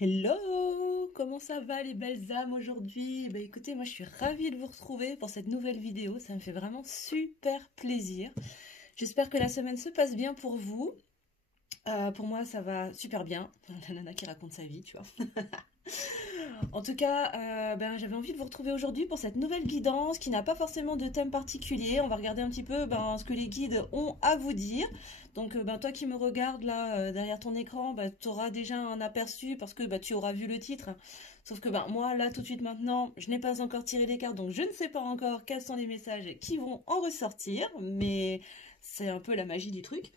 Hello! Comment ça va les belles âmes aujourd'hui? Bah écoutez, moi je suis ravie de vous retrouver pour cette nouvelle vidéo, ça me fait vraiment super plaisir. J'espère que la semaine se passe bien pour vous. Pour moi ça va super bien. La nana qui raconte sa vie, tu vois. En tout cas, j'avais envie de vous retrouver aujourd'hui pour cette nouvelle guidance qui n'a pas forcément de thème particulier. On va regarder un petit peu ce que les guides ont à vous dire. Donc, toi qui me regardes là derrière ton écran, tu auras déjà un aperçu parce que tu auras vu le titre. Sauf que moi, là, tout de suite maintenant, je n'ai pas encore tiré les cartes, donc je ne sais pas encore quels sont les messages qui vont en ressortir. Mais c'est un peu la magie du truc.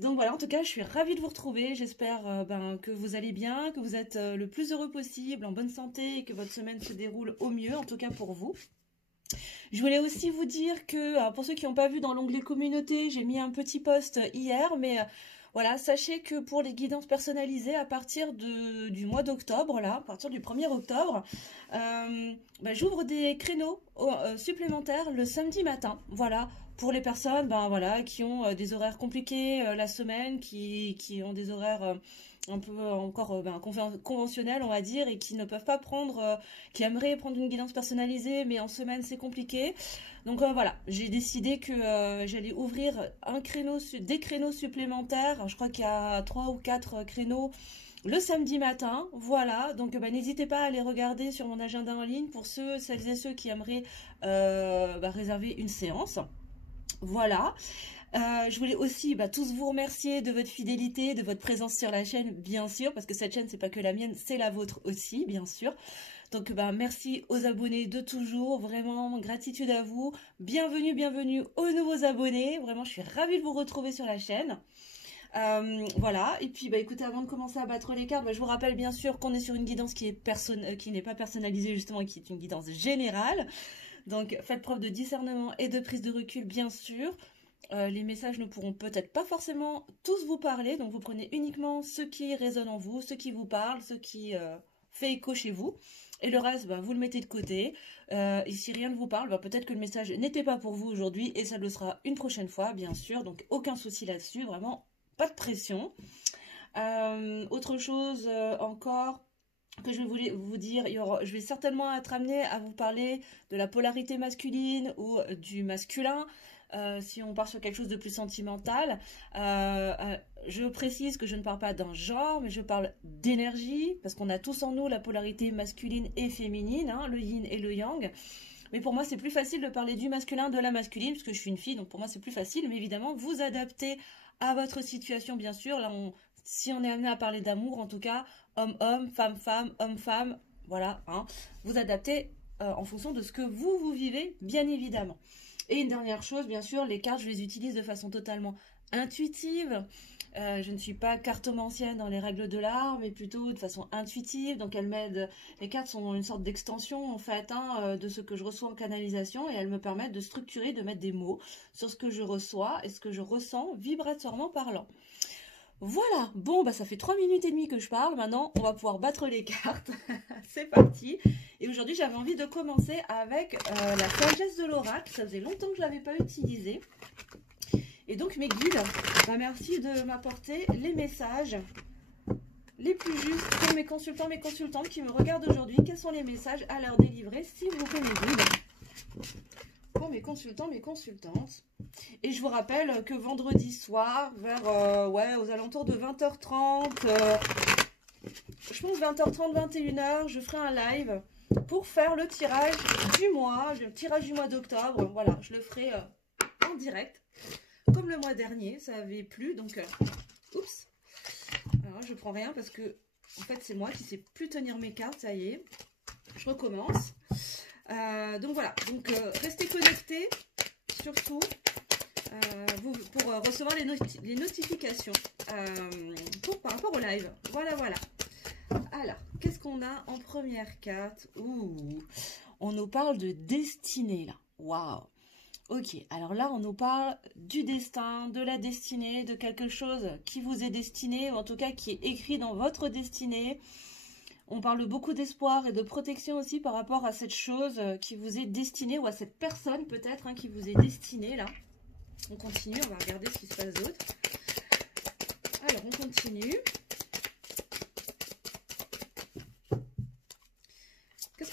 Donc voilà, en tout cas, je suis ravie de vous retrouver. J'espère que vous allez bien, que vous êtes le plus heureux possible, en bonne santé et que votre semaine se déroule au mieux, en tout cas pour vous. Je voulais aussi vous dire que, alors pour ceux qui n'ont pas vu dans l'onglet communauté, j'ai mis un petit post hier, mais voilà, sachez que pour les guidances personnalisées, à partir du mois d'octobre, là, à partir du 1er octobre, j'ouvre des créneaux supplémentaires le samedi matin. Voilà, pour les personnes voilà, qui ont des horaires compliqués la semaine, qui ont des horaires un peu encore conventionnels, on va dire, et qui ne peuvent pas prendre, qui aimeraient prendre une guidance personnalisée, mais en semaine c'est compliqué. Donc voilà, j'ai décidé que j'allais ouvrir des créneaux supplémentaires. Alors, je crois qu'il y a 3 ou 4 créneaux le samedi matin. Voilà, donc n'hésitez pas à aller regarder sur mon agenda en ligne pour celles et ceux qui aimeraient réserver une séance. Voilà. Je voulais aussi tous vous remercier de votre fidélité, de votre présence sur la chaîne, bien sûr, parce que cette chaîne, c'est pas que la mienne, c'est la vôtre aussi, bien sûr. Donc merci aux abonnés de toujours, vraiment gratitude à vous. Bienvenue, bienvenue aux nouveaux abonnés. Vraiment, je suis ravie de vous retrouver sur la chaîne. Voilà, et puis écoutez, avant de commencer à battre les cartes, je vous rappelle bien sûr qu'on est sur une guidance qui n'est pas personnalisée justement, qui est une guidance générale. Donc faites preuve de discernement et de prise de recul, bien sûr. Les messages ne pourront peut-être pas forcément tous vous parler, donc vous prenez uniquement ce qui résonne en vous, ce qui vous parle, ce qui fait écho chez vous. Et le reste, vous le mettez de côté. Et si rien ne vous parle, peut-être que le message n'était pas pour vous aujourd'hui et ça le sera une prochaine fois, bien sûr. Donc aucun souci là-dessus, vraiment pas de pression. Autre chose encore que je voulais vous dire, je vais certainement être amenée à vous parler de la polarité masculine ou du masculin. Si on part sur quelque chose de plus sentimental, je précise que je ne parle pas d'un genre, mais je parle d'énergie, parce qu'on a tous en nous la polarité masculine et féminine, hein, le yin et le yang. Mais pour moi, c'est plus facile de parler du masculin, de la masculine, parce que je suis une fille, donc pour moi, c'est plus facile. Mais évidemment, vous adaptez à votre situation, bien sûr. Là, si on est amené à parler d'amour, en tout cas, homme-homme, femme-femme, homme-femme, voilà, hein, vous adaptez en fonction de ce que vous vivez, bien évidemment. Et une dernière chose, bien sûr, les cartes, je les utilise de façon totalement intuitive. Je ne suis pas cartomancienne dans les règles de l'art, mais plutôt de façon intuitive. Donc elles m'aident. Les cartes sont une sorte d'extension en fait de ce que je reçois en canalisation et elles me permettent de structurer, de mettre des mots sur ce que je reçois et ce que je ressens vibratoirement parlant. Voilà, bon ça fait 3 minutes et demie que je parle, maintenant on va pouvoir battre les cartes, c'est parti. Et aujourd'hui j'avais envie de commencer avec la sagesse de l'oracle, ça faisait longtemps que je ne l'avais pas utilisée. Et donc mes guides, merci de m'apporter les messages les plus justes pour mes consultants, mes consultantes qui me regardent aujourd'hui. Quels sont les messages à leur délivrer, s'il vous plaît mes guides, pour mes consultants, mes consultantes. Et je vous rappelle que vendredi soir, vers aux alentours de 20h30, je pense 20h30, 21h, je ferai un live pour faire le tirage du mois d'octobre. Voilà, je le ferai en direct, comme le mois dernier, ça avait plu, donc oups. Alors je prends rien parce que en fait c'est moi qui sais plus tenir mes cartes, ça y est. Je recommence. Donc voilà, restez connectés surtout pour recevoir les notifications par rapport au live. Voilà. Alors, qu'est-ce qu'on a en première carte? On nous parle de destinée là. Waouh. Ok, alors là on nous parle du destin, de la destinée, de quelque chose qui vous est destiné, ou en tout cas qui est écrit dans votre destinée. On parle beaucoup d'espoir et de protection aussi par rapport à cette chose qui vous est destinée, ou à cette personne peut-être qui vous est destinée là. On continue, on va regarder ce qui se passe d'autre. Alors on continue.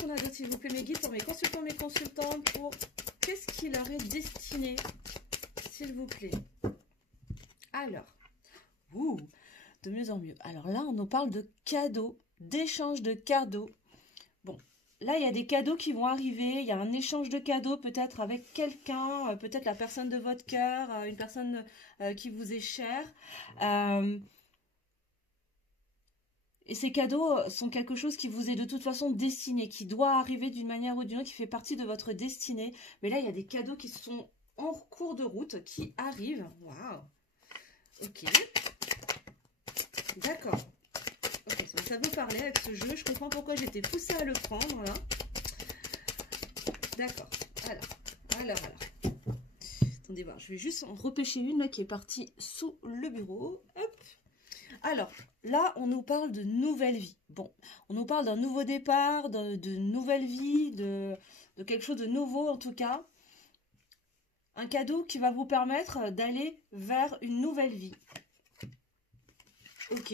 qu'on a d'autre, s'il vous plaît, mes guides, pour mes consultants, mes consultantes, pour qu'est-ce qui leur est destiné, s'il vous plaît. Alors, de mieux en mieux. Alors là, on nous parle de cadeaux, d'échange de cadeaux. Bon, là, il y a des cadeaux qui vont arriver. Il y a un échange de cadeaux peut-être avec quelqu'un, peut-être la personne de votre cœur, une personne qui vous est chère. Et ces cadeaux sont quelque chose qui vous est de toute façon destiné, qui doit arriver d'une manière ou d'une autre, qui fait partie de votre destinée. Mais là, il y a des cadeaux qui sont en cours de route, qui arrivent. Waouh! Ok. D'accord. Ok, ça veut parler avec ce jeu. Je comprends pourquoi j'étais poussée à le prendre, là. D'accord. Alors. Attendez voir, je vais juste en repêcher une là, qui est partie sous le bureau. Hop. Alors, là, on nous parle de nouvelle vie. Bon, on nous parle d'un nouveau départ, de nouvelle vie, de quelque chose de nouveau en tout cas. Un cadeau qui va vous permettre d'aller vers une nouvelle vie. Ok.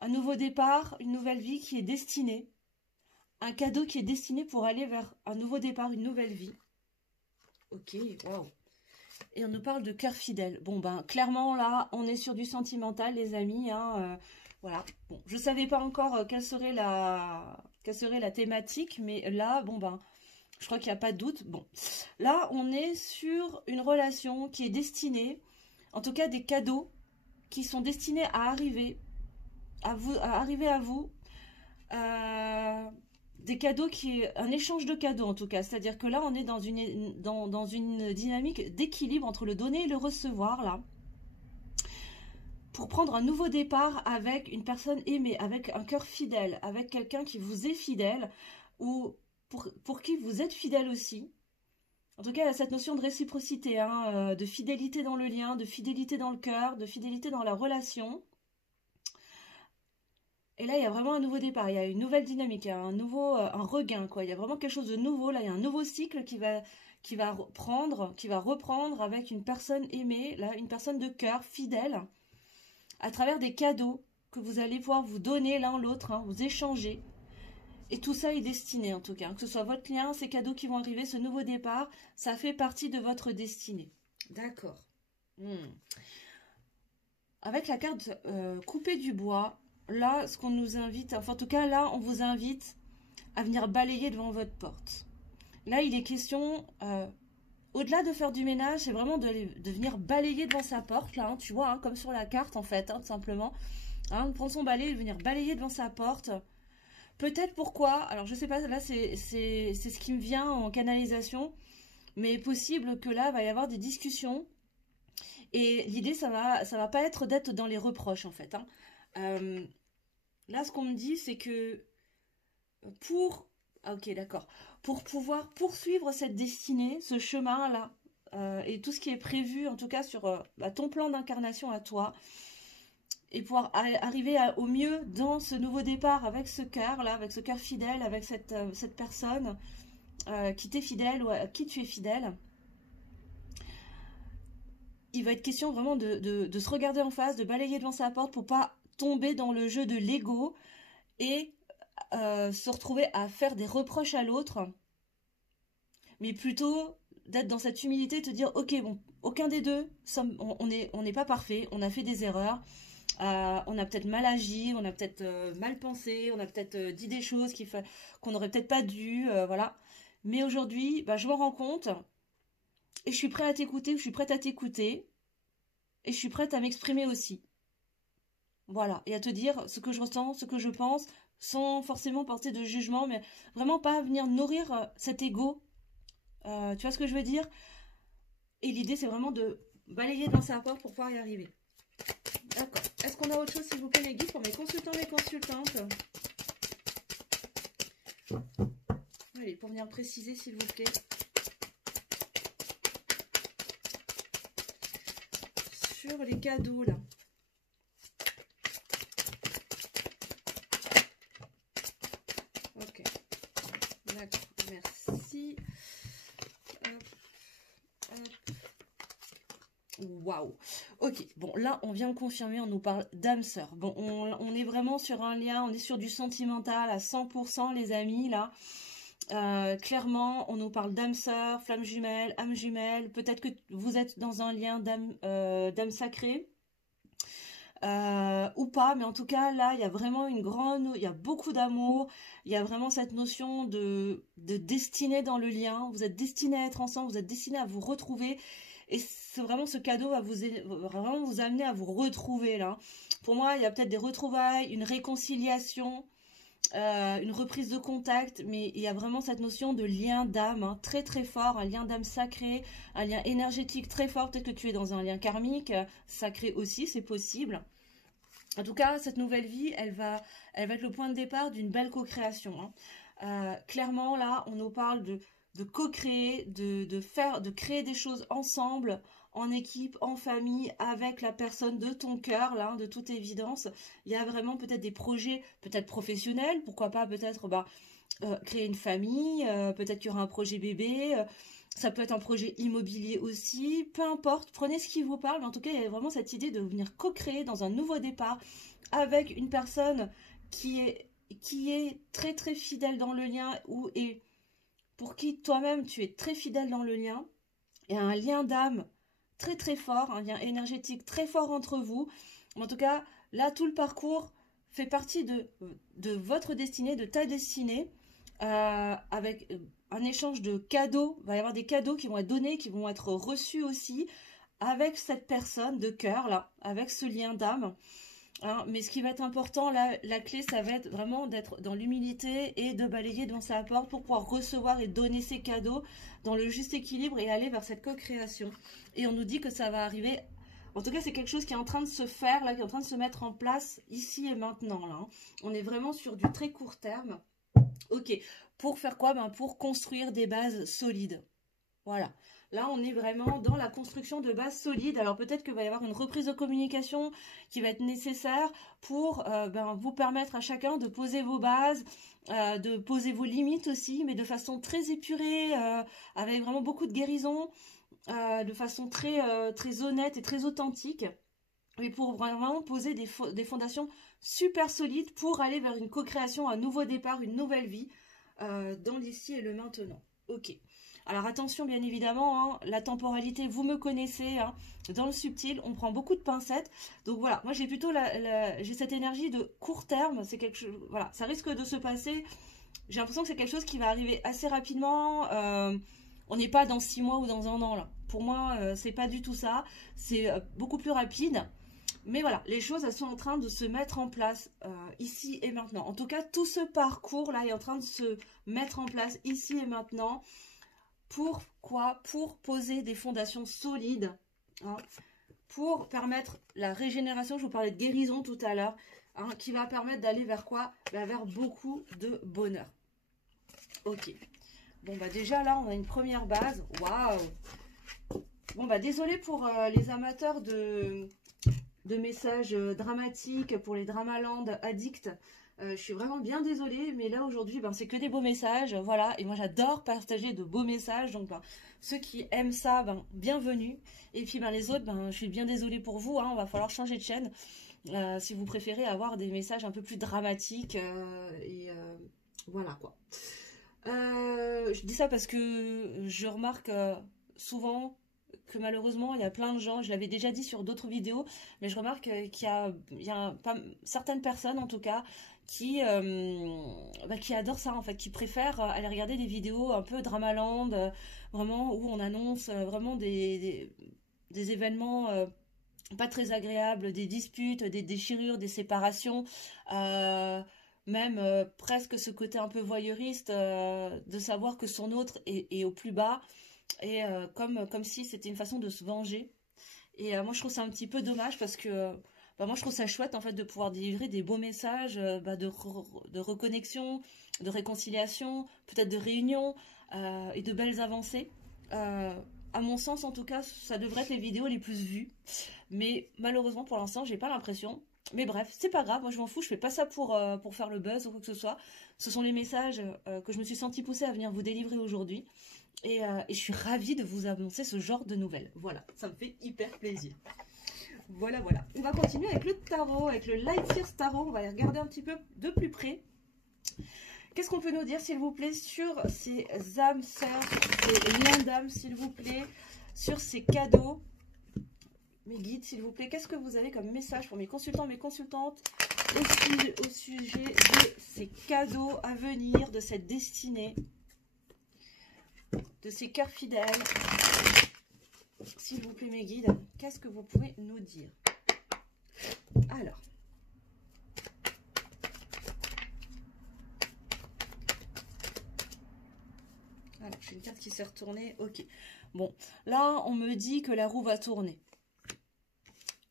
Un nouveau départ, une nouvelle vie qui est destinée. Un cadeau qui est destiné pour aller vers un nouveau départ, une nouvelle vie. Ok, waouh. Et on nous parle de cœur fidèle. Bon, ben, clairement, là, on est sur du sentimental, les amis. Hein, voilà. Bon, je ne savais pas encore quelle serait la thématique, mais là, bon, ben, je crois qu'il n'y a pas de doute. Bon, là, on est sur une relation qui est destinée, en tout cas, des cadeaux qui sont destinés à arriver à vous. Des cadeaux un échange de cadeaux en tout cas, c'est-à-dire que là on est dans une dynamique d'équilibre entre le donner et le recevoir là, pour prendre un nouveau départ avec une personne aimée, avec un cœur fidèle, avec quelqu'un qui vous est fidèle ou pour qui vous êtes fidèle aussi. En tout cas, il y a cette notion de réciprocité, hein, de fidélité dans le lien, de fidélité dans le cœur, de fidélité dans la relation. Et là, il y a vraiment un nouveau départ, il y a une nouvelle dynamique, il y a un regain, quoi. Il y a vraiment quelque chose de nouveau, là, il y a un nouveau cycle qui va reprendre avec une personne aimée, là, une personne de cœur, fidèle, à travers des cadeaux que vous allez pouvoir vous donner l'un l'autre, hein, vous échanger. Et tout ça est destiné, en tout cas. Que ce soit votre lien, ces cadeaux qui vont arriver, ce nouveau départ, ça fait partie de votre destinée. D'accord. Avec la carte couper du bois, là, ce qu'on nous invite, enfin en tout cas là, on vous invite à venir balayer devant votre porte. Là, il est question, au-delà de faire du ménage, c'est vraiment de venir balayer devant sa porte, là, hein, tu vois, hein, comme sur la carte en fait, hein, tout simplement. Hein, de prendre son balai et de venir balayer devant sa porte. Peut-être pourquoi, alors je sais pas, là c'est ce qui me vient en canalisation, mais possible que là, il va y avoir des discussions. Et l'idée, ça va pas être d'être dans les reproches, en fait. Hein. Là, ce qu'on me dit, c'est que ok, d'accord. Pour pouvoir poursuivre cette destinée, ce chemin-là, et tout ce qui est prévu, en tout cas, sur ton plan d'incarnation à toi, et pouvoir arriver au mieux dans ce nouveau départ avec ce cœur-là, avec ce cœur fidèle, avec cette personne qui t'est fidèle ou à qui tu es fidèle. Il va être question vraiment de se regarder en face, de balayer devant sa porte pour pas tomber dans le jeu de l'ego et se retrouver à faire des reproches à l'autre, mais plutôt d'être dans cette humilité et te dire ok, bon, aucun des deux, on n'est pas parfait, on a fait des erreurs, on a peut-être mal agi, on a peut-être mal pensé, on a peut-être dit des choses qu'on n'aurait peut-être pas dû, voilà. Mais aujourd'hui, je m'en rends compte et je suis prête à t'écouter, je suis prête à t'écouter et je suis prête à m'exprimer aussi. Voilà, et à te dire ce que je ressens, ce que je pense, sans forcément porter de jugement, mais vraiment pas venir nourrir cet ego. Tu vois ce que je veux dire? Et l'idée, c'est vraiment de balayer dans sa porte pour pouvoir y arriver. D'accord. Est-ce qu'on a autre chose, s'il vous plaît, les guides, pour mes consultants et consultantes? Allez, pour venir préciser, s'il vous plaît. Sur les cadeaux, là. Ok. D'accord. Merci. Waouh. Ok, bon, là, on vient de confirmer, on nous parle d'âme sœur. Bon, on est vraiment sur un lien, on est sur du sentimental à 100%, les amis, là. Clairement, on nous parle d'âme sœur, flamme jumelle, âme jumelle. Peut-être que vous êtes dans un lien d'âme sacrée. Ou pas, mais en tout cas là il y a vraiment il y a beaucoup d'amour, il y a vraiment cette notion de destinée dans le lien, vous êtes destinés à être ensemble, vous êtes destinés à vous retrouver, et c'est vraiment ce cadeau va vraiment vous amener à vous retrouver là. Pour moi il y a peut-être des retrouvailles, une réconciliation, une reprise de contact, mais il y a vraiment cette notion de lien d'âme, hein, très très fort, un lien d'âme sacré, un lien énergétique très fort. Peut-être que tu es dans un lien karmique, sacré aussi, c'est possible. En tout cas, cette nouvelle vie, elle va être le point de départ d'une belle co-création, hein. Clairement, là, on nous parle de co-créer, de créer des choses ensemble, en équipe, en famille, avec la personne de ton cœur, là, de toute évidence. Il y a vraiment peut-être des projets, peut-être professionnels, pourquoi pas peut-être créer une famille, peut-être qu'il y aura un projet bébé, ça peut être un projet immobilier aussi, peu importe, prenez ce qui vous parle, mais en tout cas, il y a vraiment cette idée de venir co-créer dans un nouveau départ avec une personne qui est très très fidèle dans le lien, et pour qui toi-même tu es très fidèle dans le lien, et un lien d'âme très très fort, un lien énergétique très fort entre vous. En tout cas, là, tout le parcours fait partie de votre destinée, de ta destinée, avec un échange de cadeaux. Il va y avoir des cadeaux qui vont être donnés, qui vont être reçus aussi, avec cette personne de cœur, là, avec ce lien d'âme. Hein, mais ce qui va être important, là, la clé, ça va être vraiment d'être dans l'humilité et de balayer devant sa porte pour pouvoir recevoir et donner ses cadeaux dans le juste équilibre et aller vers cette co-création. Et on nous dit que ça va arriver. En tout cas, c'est quelque chose qui est en train de se faire, là, qui est en train de se mettre en place ici et maintenant. Là, hein. On est vraiment sur du très court terme. Ok, pour faire quoi? Ben, pour construire des bases solides. Voilà. Là, on est vraiment dans la construction de bases solides. Alors peut-être qu'il va y avoir une reprise de communication qui va être nécessaire pour vous permettre à chacun de poser vos bases, de poser vos limites aussi, mais de façon très épurée, avec vraiment beaucoup de guérison, de façon très honnête et très authentique. Mais pour vraiment poser des fondations super solides pour aller vers une co-création, un nouveau départ, une nouvelle vie dans l'ici et le maintenant. Ok. Alors attention, bien évidemment, hein, la temporalité, vous me connaissez, hein, dans le subtil, on prend beaucoup de pincettes. Donc voilà, moi j'ai plutôt j'ai cette énergie de court terme, c'est quelque chose, voilà, ça risque de se passer. J'ai l'impression que c'est quelque chose qui va arriver assez rapidement. On n'est pas dans 6 mois ou dans un an là. Pour moi, c'est pas du tout ça. C'est beaucoup plus rapide. Mais voilà, les choses, elles sont en train de se mettre en place ici et maintenant. En tout cas, tout ce parcours-là est en train de se mettre en place ici et maintenant. Pourquoi? Pour poser des fondations solides, hein, pour permettre la régénération. Je vous parlais de guérison tout à l'heure, hein, qui va permettre d'aller vers quoi? Vers beaucoup de bonheur. Ok. Bon, bah déjà, là, on a une première base. Waouh! Bon, bah désolé pour les amateurs de messages dramatiques, pour les dramaland addicts. Je suis vraiment bien désolée, mais là aujourd'hui, c'est que des beaux messages, voilà. Et moi, j'adore partager de beaux messages, donc ceux qui aiment ça, bienvenue. Et puis les autres, je suis bien désolée pour vous, hein, va falloir changer de chaîne si vous préférez avoir des messages un peu plus dramatiques voilà quoi. Je dis ça parce que je remarque souvent que malheureusement il y a plein de gens, je l'avais déjà dit sur d'autres vidéos, mais je remarque qu'il y a certaines personnes en tout cas qui adorent ça en fait, qui préfèrent aller regarder des vidéos un peu dramaland, vraiment où on annonce vraiment des événements pas très agréables, des disputes, des déchirures, des séparations, même presque ce côté un peu voyeuriste de savoir que son autre est au plus bas, et comme si c'était une façon de se venger. Et moi je trouve ça un petit peu dommage parce que moi je trouve ça chouette en fait de pouvoir délivrer des beaux messages de reconnexion, de réconciliation, peut-être de réunion et de belles avancées. À mon sens en tout cas, ça devrait être les vidéos les plus vues, mais malheureusement pour l'instant j'ai pas l'impression. Mais bref, c'est pas grave, moi je m'en fous, je fais pas ça pour faire le buzz ou quoi que ce soit. Ce sont les messages que je me suis sentie poussée à venir vous délivrer aujourd'hui. Et je suis ravie de vous annoncer ce genre de nouvelles. Voilà, ça me fait hyper plaisir. Voilà, voilà. On va continuer avec le tarot, avec le Light Seers Tarot. On va aller regarder un petit peu de plus près. Qu'est-ce qu'on peut nous dire, s'il vous plaît, sur ces âmes sœurs, sur ces liens d'âme, s'il vous plaît, sur ces cadeaux, mes guides, s'il vous plaît. Qu'est-ce que vous avez comme message pour mes consultants, mes consultantes, au sujet de ces cadeaux à venir, de cette destinée, de ces cœurs fidèles? S'il vous plaît, mes guides, qu'est-ce que vous pouvez nous dire? Alors. Alors, j'ai une carte qui s'est retournée. Ok. Bon, là, on me dit que la roue va tourner.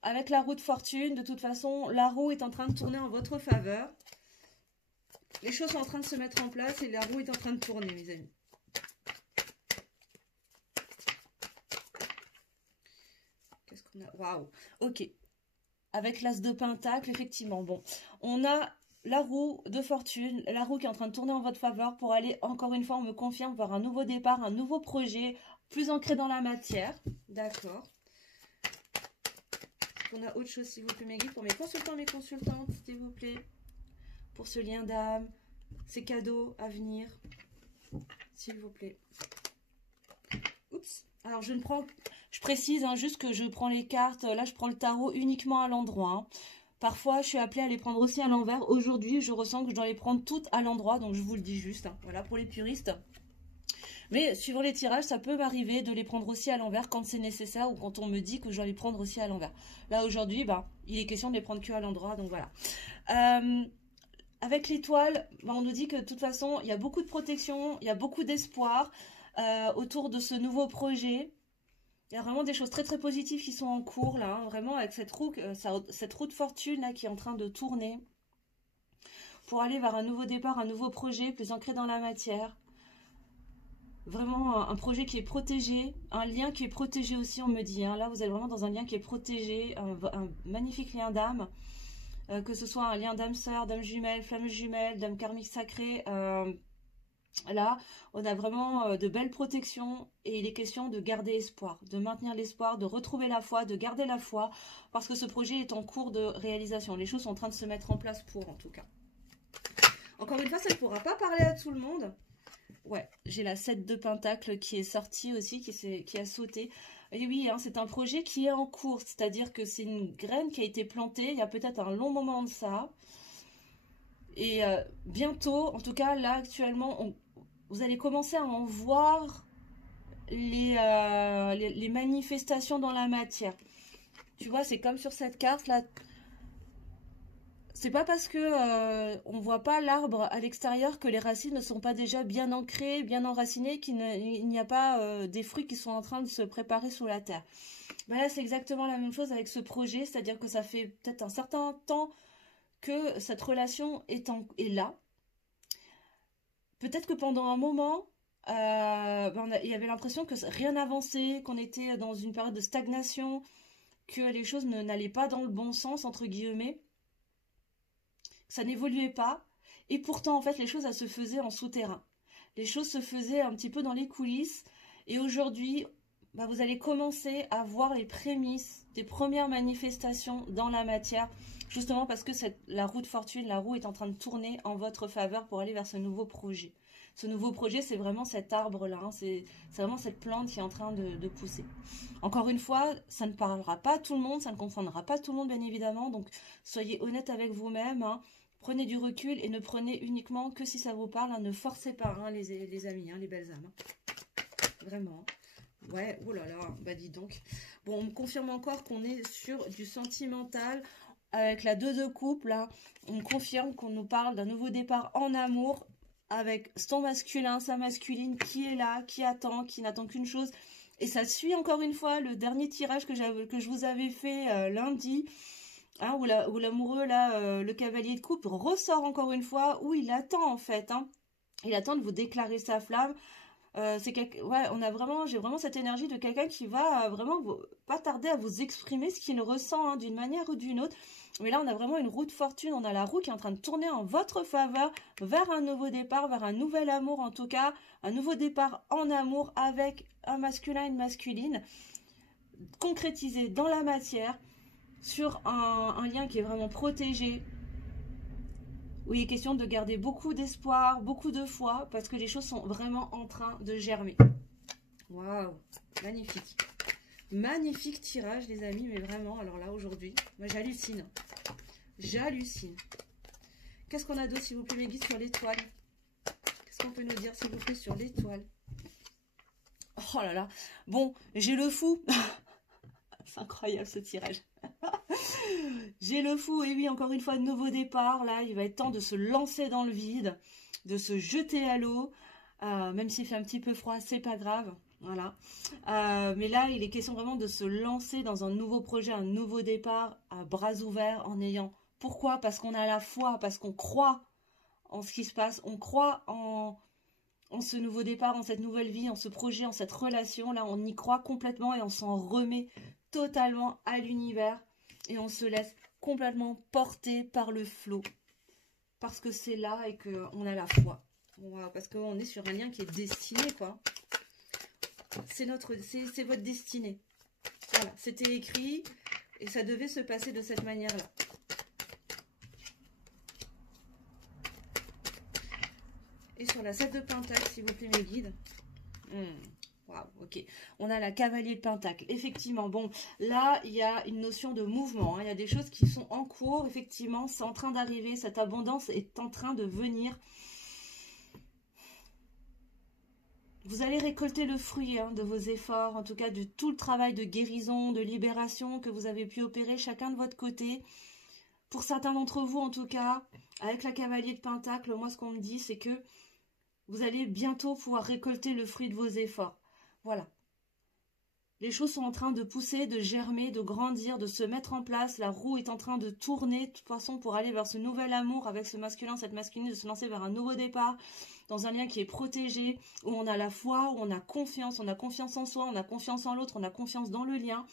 Avec la roue de fortune, de toute façon, la roue est en train de tourner en votre faveur. Les choses sont en train de se mettre en place et la roue est en train de tourner, mes amis. Qu'est-ce qu'on a? Waouh. Ok. Avec l'as de pentacle, effectivement. Bon, on a la roue de fortune, la roue qui est en train de tourner en votre faveur pour aller, encore une fois, on me confirme, vers un nouveau départ, un nouveau projet, plus ancré dans la matière. D'accord. On a autre chose, s'il vous plaît, mes guides, pour mes consultants, mes consultantes, s'il vous plaît, pour ce lien d'âme, ces cadeaux à venir, s'il vous plaît. Oups. Alors, je précise juste que je prends les cartes, là, je prends le tarot uniquement à l'endroit, hein. Parfois, je suis appelée à les prendre aussi à l'envers. Aujourd'hui, je ressens que je dois les prendre toutes à l'endroit. Donc, je vous le dis juste. Hein. Voilà, pour les puristes. Mais, suivant les tirages, ça peut m'arriver de les prendre aussi à l'envers quand c'est nécessaire ou quand on me dit que je dois les prendre aussi à l'envers. Là, aujourd'hui, il est question de les prendre que à l'endroit. Donc, voilà. Avec l'étoile, on nous dit que de toute façon, il y a beaucoup de protection, il y a beaucoup d'espoir autour de ce nouveau projet. Il y a vraiment des choses très très positives qui sont en cours là, hein, vraiment avec cette roue de fortune là qui est en train de tourner pour aller vers un nouveau départ, un nouveau projet plus ancré dans la matière. Vraiment un projet qui est protégé, un lien qui est protégé aussi, on me dit. Hein. Là, vous êtes vraiment dans un lien qui est protégé, un magnifique lien d'âme, que ce soit un lien d'âme sœur, d'âme jumelle, flamme jumelle, d'âme karmique sacrée. Là, on a vraiment de belles protections et il est question de garder espoir, de maintenir l'espoir, de retrouver la foi, de garder la foi parce que ce projet est en cours de réalisation. Les choses sont en train de se mettre en place pour, en tout cas. Encore une fois, ça ne pourra pas parler à tout le monde. Ouais, j'ai la 7 de pentacle qui est sortie aussi, qui a sauté. Et oui, hein, c'est un projet qui est en cours, c'est-à-dire que c'est une graine qui a été plantée il y a peut-être un long moment de ça. Et bientôt, en tout cas là actuellement, vous allez commencer à en voir les manifestations dans la matière. Tu vois, c'est comme sur cette carte là. C'est pas parce que on voit pas l'arbre à l'extérieur que les racines ne sont pas déjà bien ancrées, bien enracinées, qu'il n'y a pas des fruits qui sont en train de se préparer sous la terre. Ben là, c'est exactement la même chose avec ce projet, c'est-à-dire que ça fait peut-être un certain temps que cette relation est là. Peut-être que pendant un moment, il y avait l'impression que rien n'avançait, qu'on était dans une période de stagnation, que les choses n'allaient pas dans le bon sens, entre guillemets. Ça n'évoluait pas. Et pourtant, en fait, les choses, elles se faisaient en souterrain. Les choses se faisaient un petit peu dans les coulisses. Et aujourd'hui, vous allez commencer à voir les prémices des premières manifestations dans la matière. Justement parce que la roue de fortune, la roue est en train de tourner en votre faveur pour aller vers ce nouveau projet. Ce nouveau projet, c'est vraiment cet arbre-là. Hein, c'est vraiment cette plante qui est en train de pousser. Encore une fois, ça ne parlera pas à tout le monde, ça ne concernera pas tout le monde, bien évidemment. Donc, soyez honnête avec vous-même. Hein. Prenez du recul et ne prenez uniquement que si ça vous parle. Hein. Ne forcez pas, hein, les amis, hein, les belles âmes. Hein. Vraiment. Ouais, oh là là, dis donc. Bon, on me confirme encore qu'on est sur du sentimental. Avec la 2 de coupe, là, on me confirme qu'on nous parle d'un nouveau départ en amour avec son masculin, sa masculine qui est là, qui attend, qui n'attend qu'une chose. Et ça suit encore une fois le dernier tirage que je vous avais fait lundi. Hein, où l'amoureux, là, le cavalier de coupe, ressort encore une fois, où il attend en fait. Hein. Il attend de vous déclarer sa flamme. J'ai vraiment cette énergie de quelqu'un qui va vraiment pas tarder à vous exprimer ce qu'il ressent hein, d'une manière ou d'une autre. Mais là, on a vraiment une roue de fortune. On a la roue qui est en train de tourner en votre faveur vers un nouveau départ, vers un nouvel amour en tout cas. Un nouveau départ en amour avec un masculin et une masculine concrétisé dans la matière. sur un lien qui est vraiment protégé, où il est question de garder beaucoup d'espoir, beaucoup de foi, parce que les choses sont vraiment en train de germer. Waouh, magnifique. Magnifique tirage, les amis, mais vraiment, alors là, aujourd'hui, moi, j'hallucine. J'hallucine. Qu'est-ce qu'on a d'autre, s'il vous plaît, mes guides, sur l'étoile? Qu'est-ce qu'on peut nous dire, s'il vous plaît, sur l'étoile? Oh là là. Bon, j'ai le fou. C'est incroyable, ce tirage. J'ai le fou, et oui, encore une fois, de nouveau départ. Là, il va être temps de se lancer dans le vide, de se jeter à l'eau. Même s'il fait un petit peu froid, c'est pas grave. Voilà. Mais là, il est question vraiment de se lancer dans un nouveau projet, un nouveau départ, à bras ouverts, en ayant... Pourquoi? Parce qu'on a la foi, parce qu'on croit en ce qui se passe. On croit en ce nouveau départ, en cette nouvelle vie, en ce projet, en cette relation. Là, on y croit complètement et on s'en remet totalement à l'univers. Et on se laisse complètement porter par le flot. Parce que c'est là et qu'on a la foi. Wow, parce qu'on est sur un lien qui est destiné, quoi. C'est votre destinée. Voilà, c'était écrit et ça devait se passer de cette manière-là. Et sur la 7 de Pentacle, s'il vous plaît, mes guides. Waouh, ok. On a la cavalier de Pentacle. Effectivement, bon, là, il y a une notion de mouvement. Hein. Il y a des choses qui sont en cours. Effectivement, c'est en train d'arriver. Cette abondance est en train de venir. Vous allez récolter le fruit de vos efforts, en tout cas de tout le travail de guérison, de libération que vous avez pu opérer chacun de votre côté. Pour certains d'entre vous, en tout cas, avec la cavalier de Pentacle, moi, ce qu'on me dit, c'est que vous allez bientôt pouvoir récolter le fruit de vos efforts. Voilà. Les choses sont en train de pousser, de germer, de grandir, de se mettre en place. La roue est en train de tourner, de toute façon, pour aller vers ce nouvel amour avec ce masculin, cette masculine, de se lancer vers un nouveau départ, dans un lien qui est protégé, où on a la foi, où on a confiance en soi, on a confiance en l'autre, on a confiance dans le lien.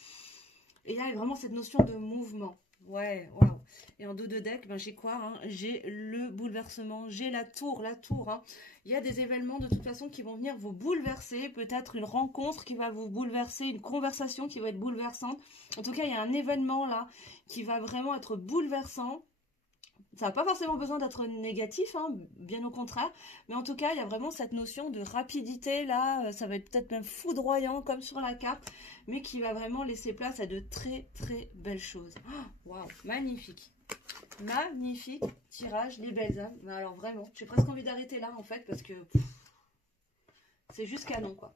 Et il y a vraiment cette notion de mouvement. Ouais, waouh. Et en dos de deck, ben j'ai quoi J'ai le bouleversement, j'ai la tour. Hein. Il y a des événements de toute façon qui vont venir vous bouleverser. Peut-être une rencontre qui va vous bouleverser, une conversation qui va être bouleversante. En tout cas, il y a un événement là qui va vraiment être bouleversant. Ça n'a pas forcément besoin d'être négatif, bien au contraire. Mais en tout cas, il y a vraiment cette notion de rapidité, là. Ça va être peut-être même foudroyant, comme sur la carte, mais qui va vraiment laisser place à de très, très belles choses. Waouh, magnifique. Magnifique tirage, les belles âmes. Mais alors, vraiment, j'ai presque envie d'arrêter là, en fait, parce que c'est juste canon, quoi.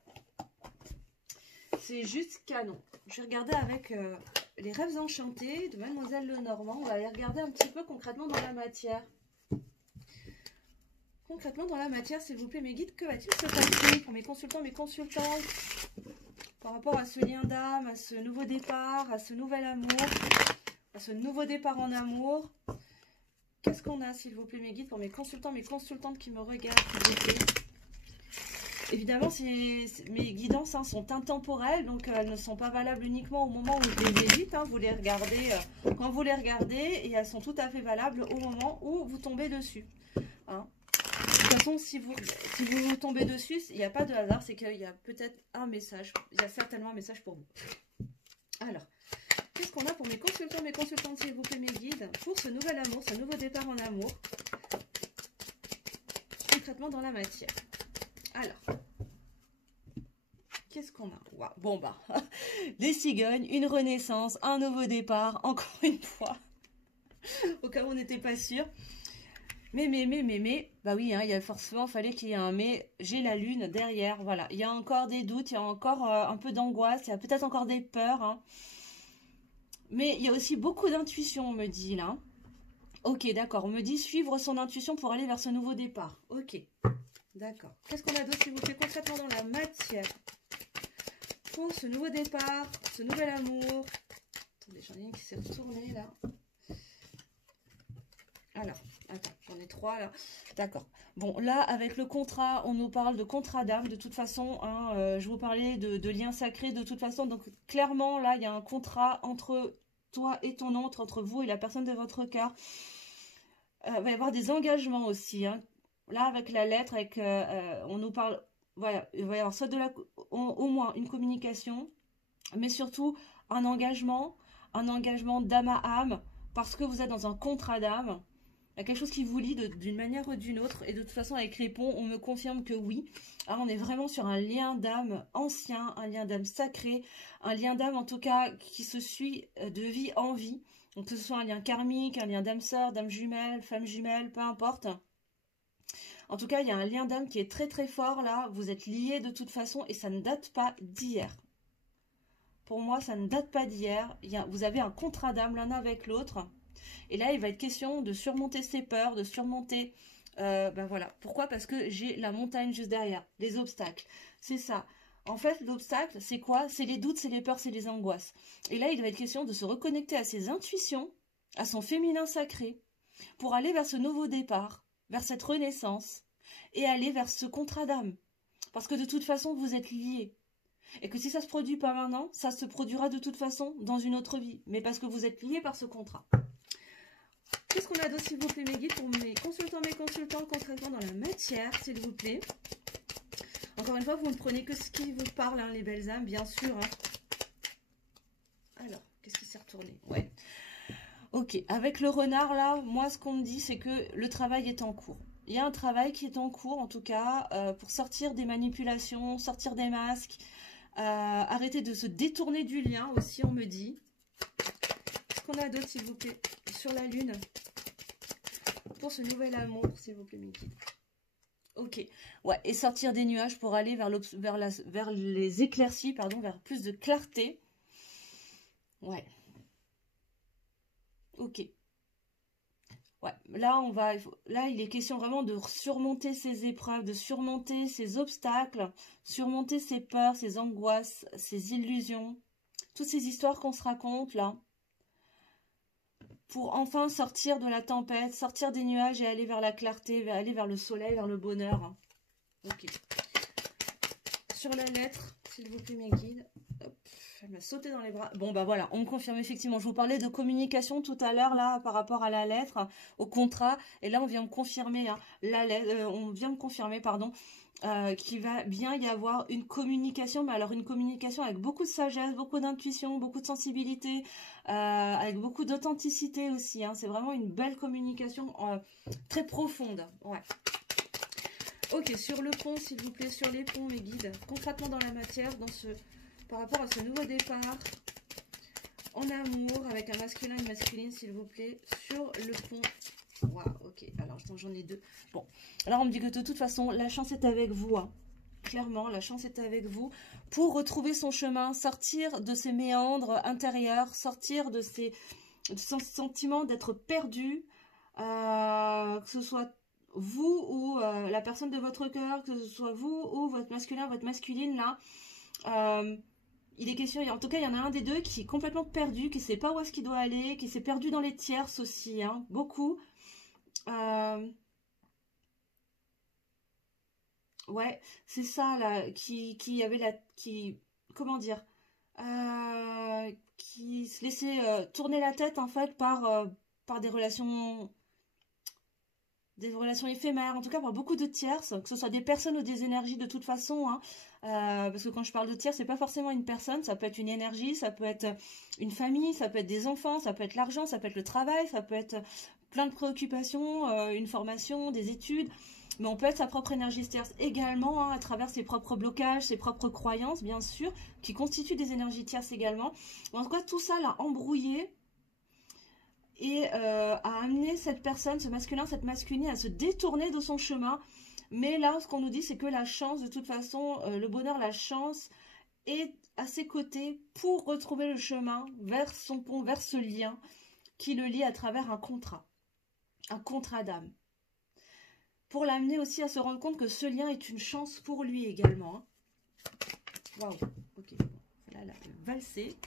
C'est juste canon. Je vais regarder avec... les rêves enchantés de Mademoiselle Lenormand. On va aller regarder un petit peu concrètement dans la matière. Concrètement dans la matière, s'il vous plaît, mes guides, que va-t-il se passer pour mes consultants, mes consultantes, par rapport à ce lien d'âme, à ce nouveau départ, à ce nouvel amour, à ce nouveau départ en amour? Qu'est-ce qu'on a, s'il vous plaît, mes guides, pour mes consultants, mes consultantes qui me regardent, s'il vous plaît? Évidemment, mes guidances sont intemporelles, donc elles ne sont pas valables uniquement au moment où je les édite. Vous les regardez quand vous les regardez, et elles sont tout à fait valables au moment où vous tombez dessus. De toute façon, si vous tombez dessus, il n'y a pas de hasard, c'est qu'il y a peut-être un message. Il y a certainement un message pour vous. Alors, qu'est-ce qu'on a pour mes consultants, mes consultantes, s'il vous plaît, mes guides, pour ce nouvel amour, ce nouveau départ en amour, concrètement dans la matière? Alors, qu'est-ce qu'on a? Wow. Bon, bah, les cigognes, une renaissance, un nouveau départ, encore une fois, au cas où on n'était pas sûr. Mais, bah oui, il y a forcément, fallait qu'il y ait un mais. J'ai la lune derrière, voilà. Il y a encore des doutes, il y a encore un peu d'angoisse, il y a peut-être encore des peurs. Mais il y a aussi beaucoup d'intuition, on me dit, là. Ok, d'accord, on me dit suivre son intuition pour aller vers ce nouveau départ. Ok. D'accord. Qu'est-ce qu'on a d'autre, s'il vous plaît, concrètement dans la matière pour ce nouveau départ, ce nouvel amour? Attendez, j'en ai une qui s'est retournée là. Alors, attends, j'en ai 3 là. D'accord. Bon, là, avec le contrat, on nous parle de contrat d'âme. De toute façon, je vous parlais de liens sacrés. De toute façon, donc clairement, là, il y a un contrat entre toi et ton autre, entre vous et la personne de votre cœur. Il va y avoir des engagements aussi, Là, avec la lettre, on nous parle, voilà, il va y avoir soit au moins une communication, mais surtout un engagement, un engagement d'âme à âme, parce que vous êtes dans un contrat d'âme. Il y a quelque chose qui vous lie d'une manière ou d'une autre. Et de toute façon, avec les ponts, on me confirme que oui. Alors, on est vraiment sur un lien d'âme ancien, un lien d'âme sacré, un lien d'âme en tout cas qui se suit de vie en vie. Donc, que ce soit un lien karmique, un lien d'âme sœur, d'âme jumelle, femme jumelle, peu importe. En tout cas, il y a un lien d'âme qui est très très fort là. Vous êtes liés de toute façon et ça ne date pas d'hier. Pour moi, ça ne date pas d'hier. Vous avez un contrat d'âme l'un avec l'autre. Et là, il va être question de surmonter ses peurs, de surmonter... ben voilà. Pourquoi? Parce que j'ai la montagne juste derrière, les obstacles. C'est ça. En fait, l'obstacle, c'est quoi? C'est les doutes, c'est les peurs, c'est les angoisses. Et là, il va être question de se reconnecter à ses intuitions, à son féminin sacré, pour aller vers ce nouveau départ, vers cette renaissance, et aller vers ce contrat d'âme. Parce que de toute façon, vous êtes liés. Et que si ça se produit pas maintenant, ça se produira de toute façon dans une autre vie. Mais parce que vous êtes liés par ce contrat. Qu'est-ce qu'on a d'autre, s'il vous plaît, mes guides, pour mes consultants concrètement dans la matière, s'il vous plaît. Encore une fois, vous ne prenez que ce qui vous parle, hein, les belles âmes, bien sûr. Hein. Alors, qu'est-ce qui s'est retourné? Ouais. Ok, avec le renard, là, moi, ce qu'on me dit, c'est que le travail est en cours. Il y a un travail qui est en cours, en tout cas, pour sortir des manipulations, sortir des masques, arrêter de se détourner du lien, aussi, on me dit. Qu'est-ce qu'on a d'autre, s'il vous plaît, sur la lune? Pour ce nouvel amour, s'il vous plaît, mes guides. Ok, ouais, et sortir des nuages pour aller vers les éclaircies, pardon, vers plus de clarté. Ouais. Ok. Ouais, là, il est question vraiment de surmonter ces épreuves, de surmonter ces obstacles, surmonter ces peurs, ces angoisses, ces illusions, toutes ces histoires qu'on se raconte, là. Pour enfin sortir de la tempête, sortir des nuages et aller vers la clarté, aller vers le soleil, vers le bonheur. Ok. Sur la lettre, s'il vous plaît, mes guides. Hop, elle m'a sauté dans les bras. Bon, bah voilà, on me confirme effectivement. Je vous parlais de communication tout à l'heure, là, par rapport à la lettre, au contrat. Et là, on vient me confirmer, hein, pardon, qu'il va bien y avoir une communication, mais alors une communication avec beaucoup de sagesse, beaucoup d'intuition, beaucoup de sensibilité, avec beaucoup d'authenticité aussi. Hein. C'est vraiment une belle communication très profonde. Ouais. Ok, sur le pont, s'il vous plaît, sur les ponts, mes guides, concrètement dans la matière, par rapport à ce nouveau départ, en amour, avec un masculin et une masculine, s'il vous plaît, sur le pont. Waouh, ok, alors j'en ai deux. Bon, alors on me dit que de toute façon, la chance est avec vous, hein. Clairement, la chance est avec vous pour retrouver son chemin, sortir de ses méandres intérieurs, sortir de son sentiment d'être perdu, que ce soit vous ou la personne de votre cœur, que ce soit vous ou votre masculin, votre masculine, là, il est question, en tout cas, il y en a un des deux qui est complètement perdu, qui ne sait pas où est-ce qu'il doit aller, qui s'est perdu dans les tierces aussi, hein, beaucoup. Ouais, c'est ça, là, qui avait comment dire, qui se laissait tourner la tête, en fait, par des relations éphémères, en tout cas par beaucoup de tierces, que ce soit des personnes ou des énergies de toute façon, hein, parce que quand je parle de tierces, c'est pas forcément une personne, ça peut être une énergie, ça peut être une famille, ça peut être des enfants, ça peut être l'argent, ça peut être le travail, ça peut être plein de préoccupations, une formation, des études, mais on peut être sa propre énergie tierce également, hein, à travers ses propres blocages, ses propres croyances, bien sûr, qui constituent des énergies tierces également. En tout cas, tout ça l'a embrouillé et à amener cette personne, ce masculin, cette masculine, à se détourner de son chemin. Mais là, ce qu'on nous dit, c'est que la chance, de toute façon, le bonheur, la chance est à ses côtés pour retrouver le chemin vers son pont, vers ce lien qui le lie à travers un contrat d'âme. Pour l'amener aussi à se rendre compte que ce lien est une chance pour lui également. Waouh, ok, là, elle a valsé.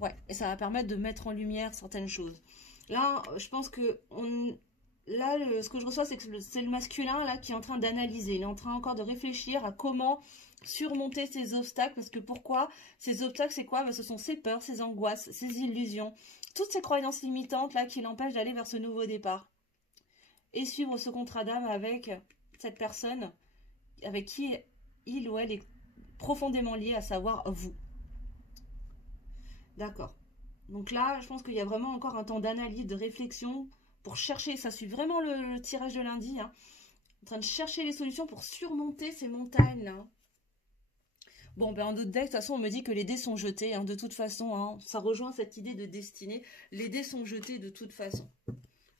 Ouais, et ça va permettre de mettre en lumière certaines choses. Là, je pense que ce que je reçois, c'est que c'est le masculin là qui est en train d'analyser. Il est en train encore de réfléchir à comment surmonter ces obstacles. Parce que pourquoi? Ces obstacles, c'est quoi? Ben, ce sont ses peurs, ses angoisses, ses illusions. Toutes ces croyances limitantes là qui l'empêchent d'aller vers ce nouveau départ. Et suivre ce contrat d'âme avec cette personne avec qui il ou elle est profondément lié, à savoir vous. D'accord. Donc là, je pense qu'il y a vraiment encore un temps d'analyse, de réflexion pour chercher. Ça suit vraiment le tirage de lundi. Hein, en train de chercher les solutions pour surmonter ces montagnes-là. Bon, ben en d'autres decks, de toute façon, on me dit que les dés sont jetés. Hein, de toute façon, hein, ça rejoint cette idée de destinée. Les dés sont jetés de toute façon.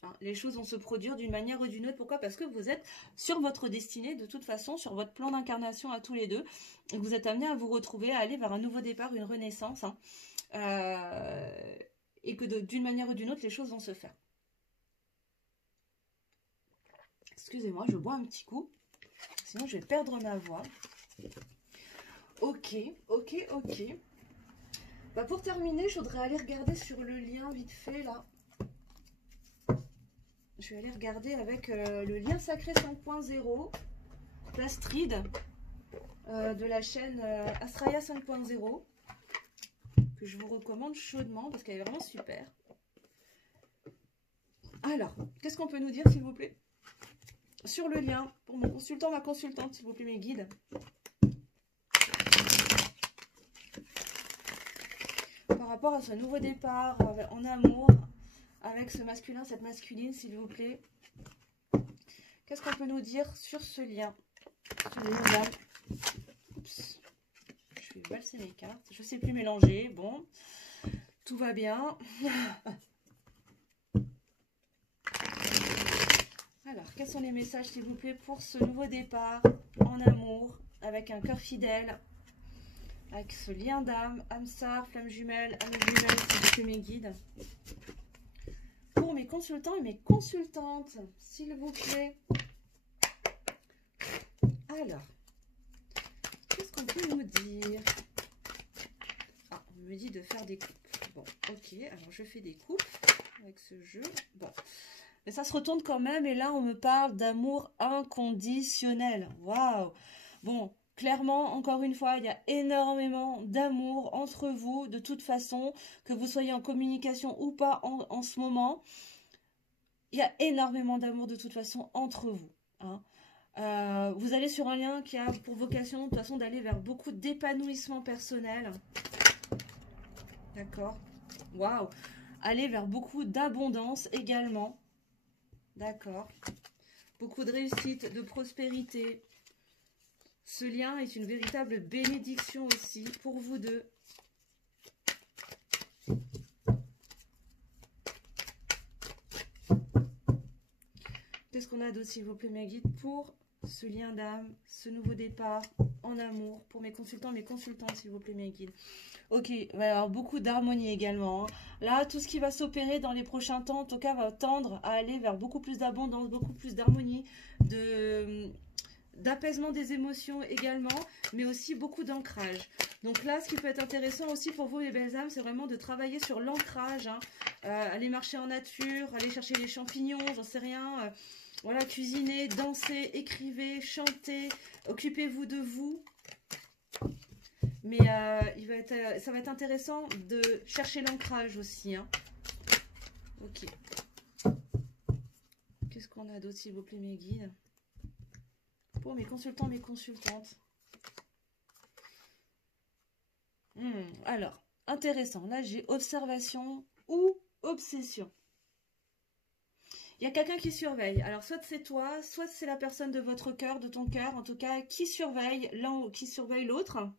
Hein, les choses vont se produire d'une manière ou d'une autre. Pourquoi? Parce que vous êtes sur votre destinée, de toute façon, sur votre plan d'incarnation à tous les deux. Et vous êtes amenés à vous retrouver, à aller vers un nouveau départ, une renaissance. Hein, et que d'une manière ou d'une autre, les choses vont se faire. Excusez-moi, je bois un petit coup. Sinon, je vais perdre ma voix. Ok. Bah pour terminer, je voudrais aller regarder sur le lien vite fait là. Je vais aller regarder avec le lien sacré 5.0 d'Astrid de la chaîne Astraya 5.0 que je vous recommande chaudement parce qu'elle est vraiment super. Alors, qu'est-ce qu'on peut nous dire s'il vous plaît sur le lien pour mon consultant, ma consultante, s'il vous plaît, mes guides. Par rapport à ce nouveau départ en amour avec ce masculin, cette masculine, s'il vous plaît. Qu'est-ce qu'on peut nous dire sur ce lien? Oups. Je vais valser mes cartes. Je ne sais plus mélanger. Bon, tout va bien. Alors, quels sont les messages, s'il vous plaît, pour ce nouveau départ en amour, avec un cœur fidèle, avec ce lien d'âme, âme sœur, flamme jumelle, âme jumelle, c'est que mes guides. Pour mes consultants et mes consultantes, s'il vous plaît. Alors, qu'est-ce qu'on peut nous dire? Ah, on me dit de faire des coupes. Bon, ok, alors je fais des coupes avec ce jeu. Bon. Mais ça se retourne quand même, et là on me parle d'amour inconditionnel. Waouh! Bon, clairement, encore une fois, il y a énormément d'amour entre vous, de toute façon, que vous soyez en communication ou pas en ce moment. Il y a énormément d'amour de toute façon entre vous. Hein. Vous allez sur un lien qui a pour vocation, de toute façon, d'aller vers beaucoup d'épanouissement personnel. D'accord? Waouh! Aller vers beaucoup d'abondance également. D'accord. Beaucoup de réussite, de prospérité. Ce lien est une véritable bénédiction aussi pour vous deux. Qu'est-ce qu'on a d'autre, s'il vous plaît, mes guides, pour ce lien d'âme, ce nouveau départ en amour, pour mes consultants, mes consultantes, s'il vous plaît, mes guides. Ok, il va y avoir beaucoup d'harmonie également. Hein. Là, tout ce qui va s'opérer dans les prochains temps, en tout cas, va tendre à aller vers beaucoup plus d'abondance, beaucoup plus d'harmonie, d'apaisement des émotions également, mais aussi beaucoup d'ancrage. Donc là, ce qui peut être intéressant aussi pour vous, les belles âmes, c'est vraiment de travailler sur l'ancrage. Hein. Aller marcher en nature, aller chercher les champignons, j'en sais rien. Voilà, cuisiner, danser, écrivez, chantez, occupez-vous de vous. Mais ça va être intéressant de chercher l'ancrage aussi. Hein. Ok. Qu'est-ce qu'on a d'autre, s'il vous plaît, mes guides? Pour mes consultants, mes consultantes. Alors, intéressant. Là, j'ai observation ou obsession. Il y a quelqu'un qui surveille. Alors, soit c'est toi, soit c'est la personne de votre cœur, de ton cœur, en tout cas, qui surveille l'un ou qui surveille l'autre.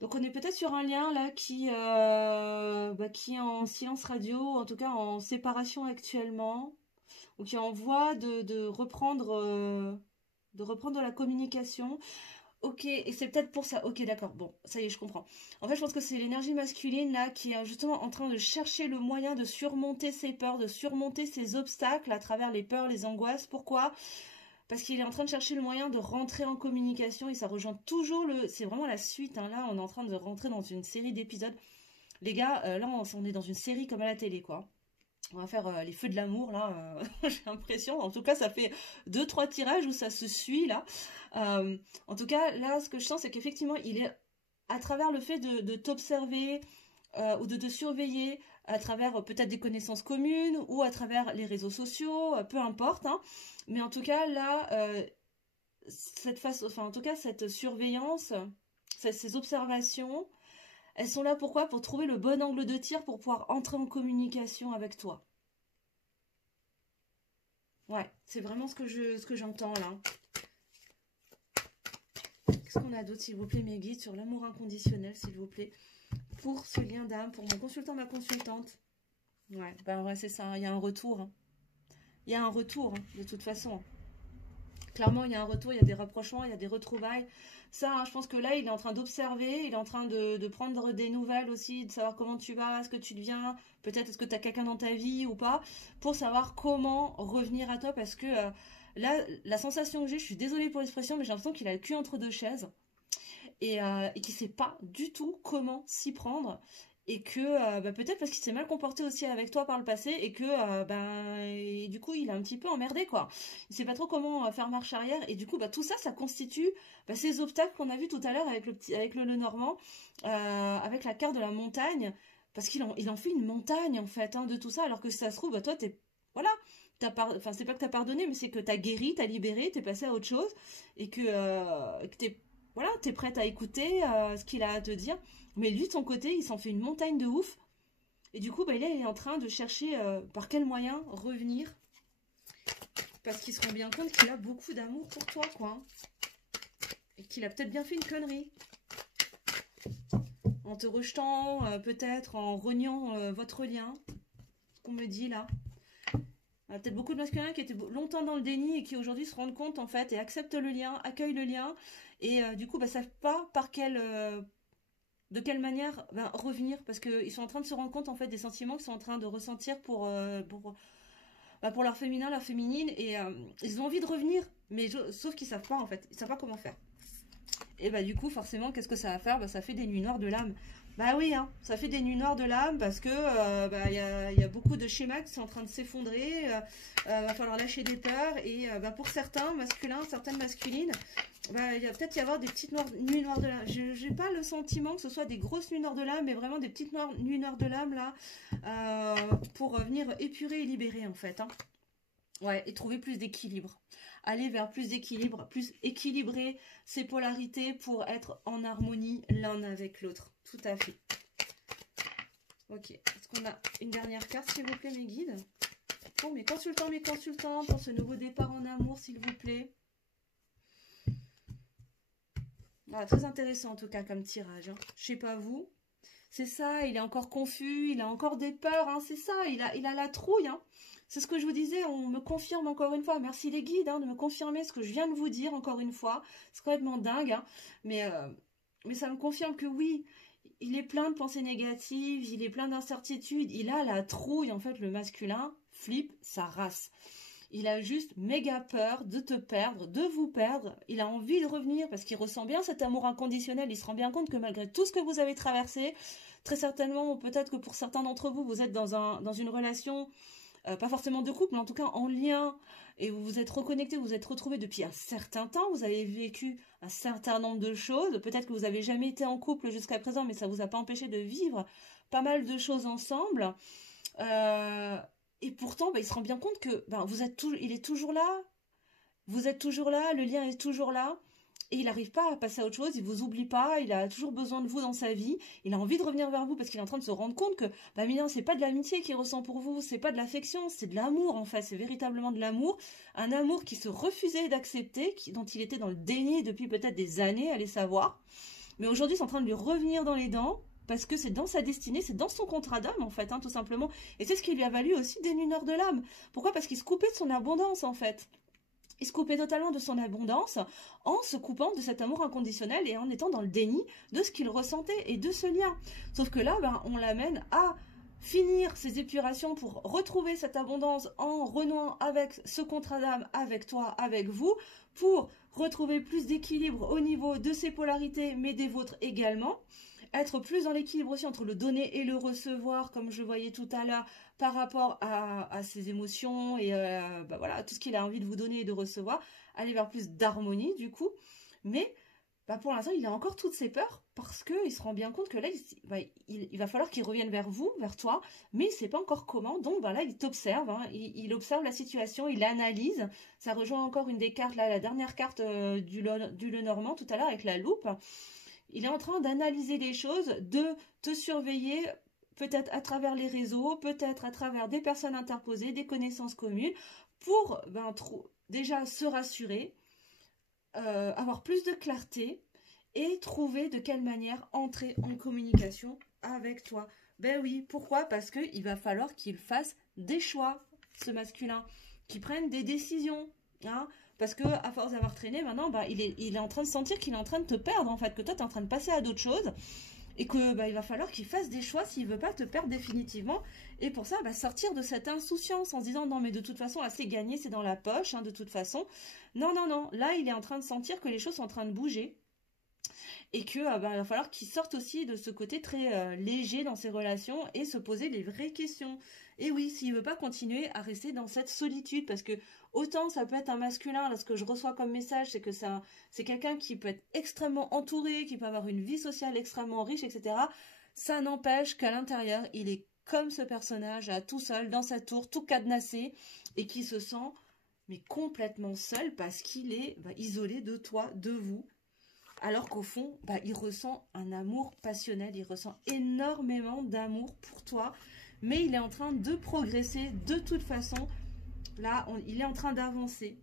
Donc, on est peut-être sur un lien là qui est en silence radio, en tout cas en séparation actuellement, ou qui est en voie de reprendre la communication. Ok, et c'est peut-être pour ça. Ok, d'accord. Bon, ça y est, je comprends. En fait, je pense que c'est l'énergie masculine là qui est justement en train de chercher le moyen de surmonter ses peurs, de surmonter ses obstacles à travers les peurs, les angoisses. Pourquoi? Parce qu'il est en train de chercher le moyen de rentrer en communication et ça rejoint toujours le... C'est vraiment la suite. Hein. Là, on est en train de rentrer dans une série d'épisodes. Les gars, là, on est dans une série comme à la télé, quoi. On va faire les feux de l'amour, là. J'ai l'impression. En tout cas, ça fait 2-3 tirages où ça se suit, là. En tout cas, là, ce que je sens, c'est qu'effectivement, il est à travers le fait de t'observer ou de te surveiller, à travers peut-être des connaissances communes ou à travers les réseaux sociaux, peu importe. Hein. Mais en tout cas, là, cette surveillance ces observations, elles sont là pourquoi? Pour trouver le bon angle de tir pour pouvoir entrer en communication avec toi. Ouais, c'est vraiment ce que j'entends là. Qu'est-ce qu'on a d'autre, s'il vous plaît, mes guides, sur l'amour inconditionnel, s'il vous plaît, pour ce lien d'âme, pour mon consultant, ma consultante. Ouais, ben ouais, c'est ça, il y a un retour. Hein. Il y a un retour, hein, de toute façon. Clairement, il y a un retour, il y a des rapprochements, il y a des retrouvailles. Ça, hein, je pense que là, il est en train d'observer, il est en train de prendre des nouvelles aussi, de savoir comment tu vas, ce que tu deviens, peut-être est-ce que tu as quelqu'un dans ta vie ou pas, pour savoir comment revenir à toi, parce que là, la sensation que j'ai, je suis désolée pour l'expression, mais j'ai l'impression qu'il a le cul entre deux chaises, et qu'il ne sait pas du tout comment s'y prendre. Et que peut-être parce qu'il s'est mal comporté aussi avec toi par le passé et que et du coup il est un petit peu emmerdé quoi. Il sait pas trop comment faire marche arrière et du coup tout ça ça constitue ces obstacles qu'on a vu tout à l'heure avec le Lenormand, avec la carte de la montagne, parce il en fait une montagne en fait hein, de tout ça, alors que si ça se trouve toi t'es voilà enfin c'est pas que t'as pardonné, mais c'est que t'as guéri, t'as libéré, t'es passé à autre chose et que t'es voilà, t'es prête à écouter ce qu'il a à te dire. Mais lui, de son côté, il s'en fait une montagne de ouf. Et du coup, il est en train de chercher par quel moyen revenir. Parce qu'il se rend bien compte qu'il a beaucoup d'amour pour toi, quoi. Et qu'il a peut-être bien fait une connerie. En te rejetant, peut-être, en reniant votre lien. Ce qu'on me dit, là. Il y a peut-être beaucoup de masculins qui étaient longtemps dans le déni et qui aujourd'hui se rendent compte, en fait, et acceptent le lien, accueillent le lien. Et du coup, savent pas par de quelle manière revenir, parce qu'ils sont en train de se rendre compte en fait des sentiments qu'ils sont en train de ressentir pour leur féminin, leur féminine, et ils ont envie de revenir, mais sauf qu'ils savent pas en fait, ils savent pas comment faire. Et du coup forcément qu'est-ce que ça va faire? Ça fait des nuits noires de l'âme. Bah oui, hein, ça fait des nuits noires de l'âme parce que y a beaucoup de schémas qui sont en train de s'effondrer. Va falloir lâcher des peurs et pour certains masculins, certaines masculines, il va peut-être y avoir des petites nuits noires de l'âme. Je n'ai pas le sentiment que ce soit des grosses nuits noires de l'âme, mais vraiment des petites nuits noires de l'âme là, pour venir épurer et libérer en fait. Hein. Ouais, et trouver plus d'équilibre. Aller vers plus d'équilibre, plus équilibrer ces polarités pour être en harmonie l'un avec l'autre. Tout à fait. Ok, est-ce qu'on a une dernière carte, s'il vous plaît, mes guides? Pour mes consultants, pour ce nouveau départ en amour, s'il vous plaît. Voilà, très intéressant en tout cas comme tirage. Hein. Je sais pas vous. C'est ça, il est encore confus, il a encore des peurs, hein, c'est ça, il a la trouille. Hein. C'est ce que je vous disais, on me confirme encore une fois. Merci les guides hein, de me confirmer ce que je viens de vous dire encore une fois. C'est complètement dingue, hein. Mais ça me confirme que oui, il est plein de pensées négatives, il est plein d'incertitudes, il a la trouille, en fait, le masculin flippe sa race. Il a juste méga peur de te perdre, de vous perdre. Il a envie de revenir parce qu'il ressent bien cet amour inconditionnel. Il se rend bien compte que malgré tout ce que vous avez traversé, très certainement, ou peut-être que pour certains d'entre vous, vous êtes dans une relation, pas forcément de couple, mais en tout cas en lien, et vous vous êtes reconnecté, vous vous êtes retrouvé depuis un certain temps, vous avez vécu un certain nombre de choses. Peut-être que vous n'avez jamais été en couple jusqu'à présent, mais ça ne vous a pas empêché de vivre pas mal de choses ensemble. Et pourtant, il se rend bien compte que il est toujours là, vous êtes toujours là, le lien est toujours là, et il n'arrive pas à passer à autre chose, il vous oublie pas, il a toujours besoin de vous dans sa vie, il a envie de revenir vers vous parce qu'il est en train de se rendre compte que, c'est pas de l'amitié qu'il ressent pour vous, c'est pas de l'affection, c'est de l'amour en fait, c'est véritablement de l'amour, un amour qui se refusait d'accepter, dont il était dans le déni depuis peut-être des années, allez savoir, mais aujourd'hui c'est en train de lui revenir dans les dents, parce que c'est dans sa destinée, c'est dans son contrat d'âme en fait, hein, tout simplement. Et c'est ce qui lui a valu aussi des nuits noires de l'âme. Pourquoi? Parce qu'il se coupait de son abondance en fait. Il se coupait totalement de son abondance en se coupant de cet amour inconditionnel et en étant dans le déni de ce qu'il ressentait et de ce lien. Sauf que là, on l'amène à finir ses épurations pour retrouver cette abondance en renouant avec ce contrat d'âme, avec toi, avec vous, pour retrouver plus d'équilibre au niveau de ses polarités, mais des vôtres également. Être plus dans l'équilibre aussi entre le donner et le recevoir, comme je voyais tout à l'heure, par rapport à ses émotions et voilà, tout ce qu'il a envie de vous donner et de recevoir, aller vers plus d'harmonie du coup. Mais pour l'instant, il a encore toutes ses peurs parce qu'il se rend bien compte que là, il va falloir qu'il revienne vers vous, vers toi, mais il ne sait pas encore comment. Donc là, il t'observe, hein, il observe la situation, il analyse. Ça rejoint encore une des cartes, là, la dernière carte du Lenormand tout à l'heure avec la loupe. Il est en train d'analyser les choses, de te surveiller, peut-être à travers les réseaux, peut-être à travers des personnes interposées, des connaissances communes, pour déjà se rassurer, avoir plus de clarté et trouver de quelle manière entrer en communication avec toi. Ben oui, pourquoi? Parce qu'il va falloir qu'il fasse des choix, ce masculin, qu'il prenne des décisions. Hein, parce que à force d'avoir traîné, maintenant, bah, il est en train de sentir qu'il est en train de te perdre, en fait, que toi, tu es en train de passer à d'autres choses. Et que bah, il va falloir qu'il fasse des choix s'il veut pas te perdre définitivement. Et pour ça, bah, sortir de cette insouciance en se disant non mais de toute façon, là c'est gagné, c'est dans la poche, hein, de toute façon. Non, non, non. Là, il est en train de sentir que les choses sont en train de bouger. Et que bah, il va falloir qu'il sorte aussi de ce côté très léger dans ses relations et se poser les vraies questions. Et oui, s'il veut pas continuer à rester dans cette solitude, parce que autant ça peut être un masculin, là ce que je reçois comme message, c'est que c'est quelqu'un qui peut être extrêmement entouré, qui peut avoir une vie sociale extrêmement riche, etc. Ça n'empêche qu'à l'intérieur, il est comme ce personnage, tout seul, dans sa tour, tout cadenassé, et qui se sent mais complètement seul parce qu'il est isolé de toi, de vous. Alors qu'au fond, il ressent un amour passionnel, il ressent énormément d'amour pour toi, mais il est en train de progresser de toute façon. Là, il est en train d'avancer.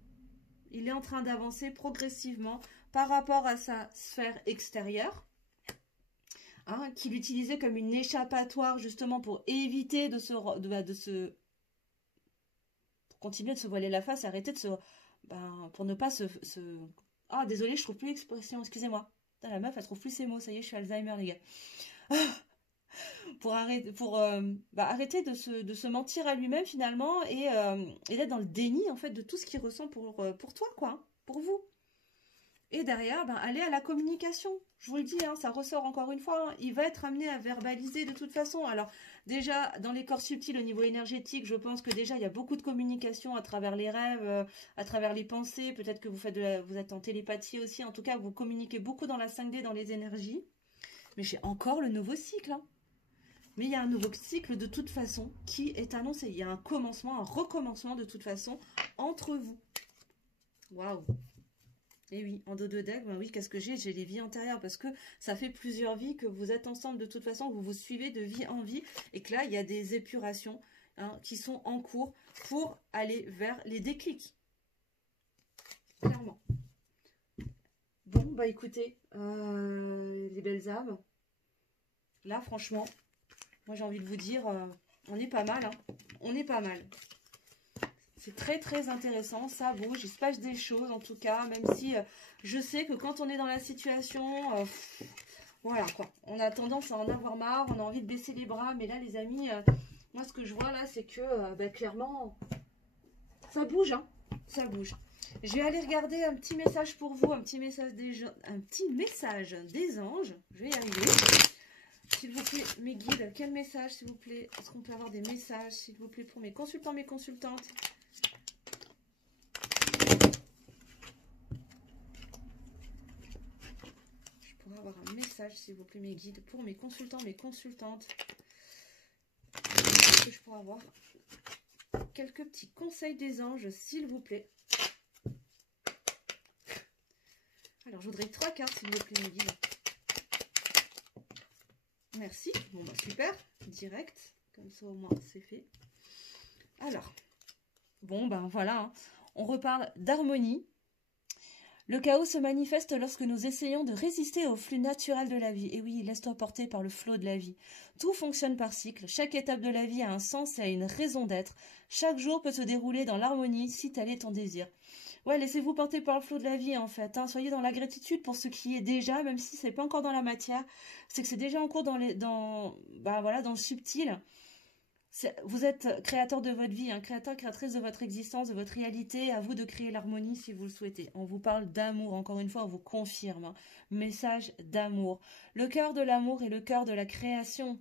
Il est en train d'avancer progressivement par rapport à sa sphère extérieure, hein, qu'il utilisait comme une échappatoire justement pour éviter pour continuer de se voiler la face, arrêter de pour ne pas se ah, désolé, je trouve plus l'expression, excusez-moi. La meuf, elle trouve plus ses mots, ça y est, je suis Alzheimer, les gars. Pour arrêter de se mentir à lui-même, finalement, et d'être dans le déni, en fait, de tout ce qu'il ressent pour toi, quoi, hein, pour vous. Et derrière, aller à la communication. Je vous le dis, hein, ça ressort encore une fois. Hein, il va être amené à verbaliser de toute façon. Alors, déjà, dans les corps subtils, au niveau énergétique, je pense que déjà, il y a beaucoup de communication à travers les rêves, à travers les pensées. Peut-être que vous êtes en télépathie aussi. En tout cas, vous communiquez beaucoup dans la 5D, dans les énergies. Mais j'ai encore le nouveau cycle. Hein. Mais il y a un nouveau cycle de toute façon qui est annoncé. Il y a un commencement, un recommencement de toute façon entre vous. Waouh! Et oui, en dos de deck, oui, qu'est-ce que j'ai? J'ai les vies antérieures parce que ça fait plusieurs vies que vous êtes ensemble de toute façon, que vous vous suivez de vie en vie et que là, il y a des épurations qui sont en cours pour aller vers les déclics. Clairement. Bon, écoutez, les belles âmes, là, franchement, moi, j'ai envie de vous dire, on est pas mal, hein. On est pas mal. C'est très très intéressant, ça bouge, il se passe des choses en tout cas, même si je sais que quand on est dans la situation, voilà quoi, on a tendance à en avoir marre, on a envie de baisser les bras, mais là les amis, moi ce que je vois là c'est que clairement, ça bouge, hein, ça bouge. Je vais aller regarder un petit message pour vous, un petit message des anges, je vais y arriver. S'il vous plaît, mes guides, quel message s'il vous plaît? Est-ce qu'on peut avoir des messages s'il vous plaît pour mes consultants, mes consultantes? Avoir un message s'il vous plaît mes guides pour mes consultants, mes consultantes. Est-ce que je pourrais avoir quelques petits conseils des anges s'il vous plaît? Alors je voudrais 3 cartes s'il vous plaît mes guides. Merci, bon super, direct, comme ça au moins c'est fait. Alors, bon voilà, hein. On reparle d'harmonie. Le chaos se manifeste lorsque nous essayons de résister au flux naturel de la vie. Et oui, laisse-toi porter par le flot de la vie. Tout fonctionne par cycle. Chaque étape de la vie a un sens et a une raison d'être. Chaque jour peut se dérouler dans l'harmonie si tel est ton désir. Ouais, laissez-vous porter par le flot de la vie en fait. Hein. Soyez dans la gratitude pour ce qui est déjà, même si c'est pas encore dans la matière. C'est que c'est déjà en cours dans le subtil. Vous êtes créateur de votre vie, créateur, créatrice de votre existence, de votre réalité. À vous de créer l'harmonie si vous le souhaitez. On vous parle d'amour, encore une fois, on vous confirme. Message d'amour. Le cœur de l'amour est le cœur de la création.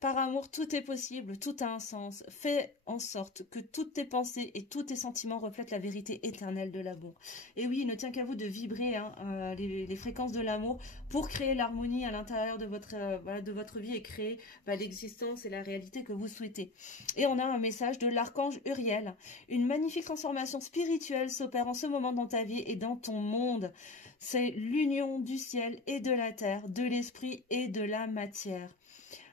Par amour, tout est possible, tout a un sens. Fais en sorte que toutes tes pensées et tous tes sentiments reflètent la vérité éternelle de l'amour. Et oui, il ne tient qu'à vous de vibrer hein, les fréquences de l'amour pour créer l'harmonie à l'intérieur de voilà, de votre vie et créer l'existence et la réalité que vous souhaitez. Et on a un message de l'archange Uriel. Une magnifique transformation spirituelle s'opère en ce moment dans ta vie et dans ton monde. C'est l'union du ciel et de la terre, de l'esprit et de la matière.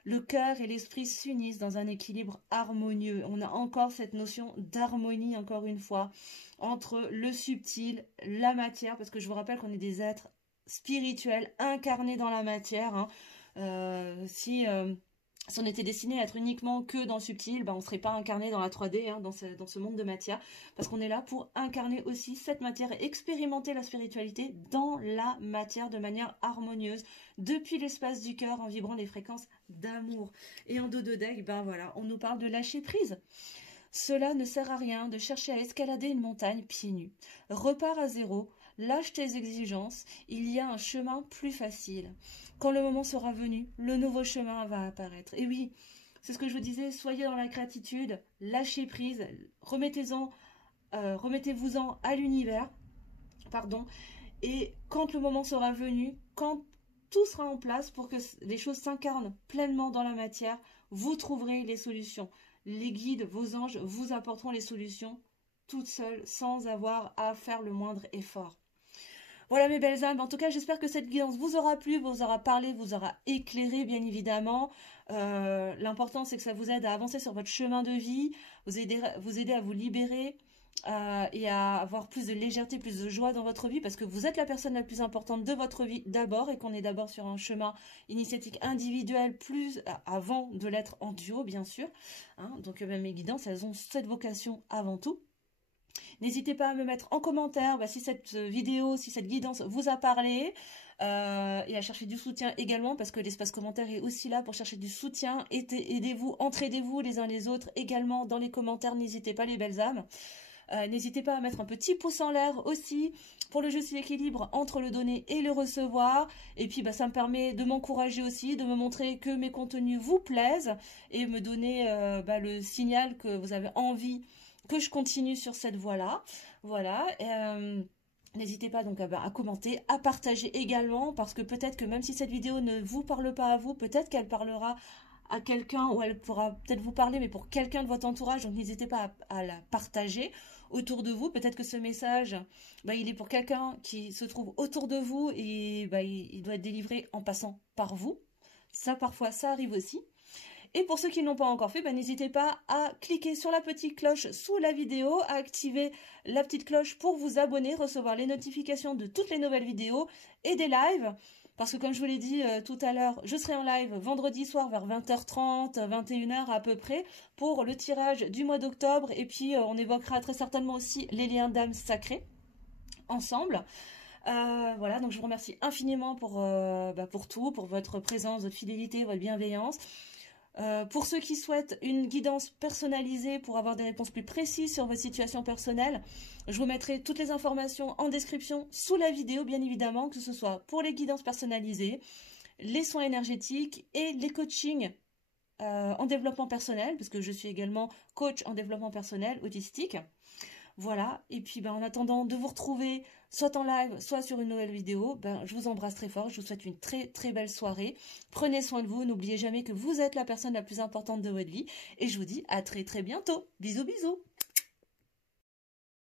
Le cœur et l'esprit s'unissent dans un équilibre harmonieux. On a encore cette notion d'harmonie, encore une fois, entre le subtil, la matière, parce que je vous rappelle qu'on est des êtres spirituels incarnés dans la matière. Hein. Si on était destiné à être uniquement que dans le subtil, on ne serait pas incarné dans la 3D, hein, dans ce monde de matière, parce qu'on est là pour incarner aussi cette matière et expérimenter la spiritualité dans la matière de manière harmonieuse, depuis l'espace du cœur, en vibrant les fréquences d'amour. Et en dos de deck, voilà, on nous parle de lâcher prise. Cela ne sert à rien de chercher à escalader une montagne pieds nus. Repars à zéro, lâche tes exigences, il y a un chemin plus facile. Quand le moment sera venu, le nouveau chemin va apparaître. Et oui, c'est ce que je vous disais, soyez dans la gratitude, lâchez prise, remettez-vous-en à l'univers, et quand le moment sera venu, quand tout sera en place pour que les choses s'incarnent pleinement dans la matière, vous trouverez les solutions. Les guides, vos anges, vous apporteront les solutions toutes seules, sans avoir à faire le moindre effort. Voilà mes belles âmes, en tout cas j'espère que cette guidance vous aura plu, vous aura parlé, vous aura éclairé bien évidemment. L'important c'est que ça vous aide à avancer sur votre chemin de vie, vous aider à vous libérer et à avoir plus de légèreté, plus de joie dans votre vie, parce que vous êtes la personne la plus importante de votre vie d'abord, et qu'on est d'abord sur un chemin initiatique individuel plus avant de l'être en duo bien sûr. Hein, donc même mes guidances, elles ont cette vocation avant tout. N'hésitez pas à me mettre en commentaire si cette vidéo, si cette guidance vous a parlé, et à chercher du soutien également, parce que l'espace commentaire est aussi là pour chercher du soutien. Aidez-vous, entraidez-vous les uns les autres également dans les commentaires, n'hésitez pas les belles âmes. N'hésitez pas à mettre un petit pouce en l'air aussi pour le juste équilibre entre le donner et le recevoir. Et puis ça me permet de m'encourager aussi, de me montrer que mes contenus vous plaisent et me donner le signal que vous avez envie que je continue sur cette voie-là. Voilà. N'hésitez pas donc à commenter, à partager également, parce que peut-être que même si cette vidéo ne vous parle pas à vous, peut-être qu'elle parlera à quelqu'un, ou elle pourra peut-être vous parler, mais pour quelqu'un de votre entourage. Donc n'hésitez pas à la partager autour de vous. Peut-être que ce message, il est pour quelqu'un qui se trouve autour de vous, et il doit être délivré en passant par vous. Ça, parfois, ça arrive aussi. Et pour ceux qui ne l'ont pas encore fait, n'hésitez pas à cliquer sur la petite cloche sous la vidéo, à activer la petite cloche pour vous abonner, recevoir les notifications de toutes les nouvelles vidéos et des lives. Parce que comme je vous l'ai dit tout à l'heure, je serai en live vendredi soir vers 20h30, 21h à peu près, pour le tirage du mois d'octobre. Et puis on évoquera très certainement aussi les liens d'âme sacrés ensemble. Voilà, donc je vous remercie infiniment pour tout, pour votre présence, votre fidélité, votre bienveillance. Pour ceux qui souhaitent une guidance personnalisée pour avoir des réponses plus précises sur votre situation personnelle, je vous mettrai toutes les informations en description sous la vidéo, bien évidemment, que ce soit pour les guidances personnalisées, les soins énergétiques et les coachings en développement personnel, parce que je suis également coach en développement personnel autistique. Voilà, et puis en attendant de vous retrouver soit en live, soit sur une nouvelle vidéo, je vous embrasse très fort, je vous souhaite une très très belle soirée. Prenez soin de vous, n'oubliez jamais que vous êtes la personne la plus importante de votre vie, et je vous dis à très très bientôt. Bisous bisous.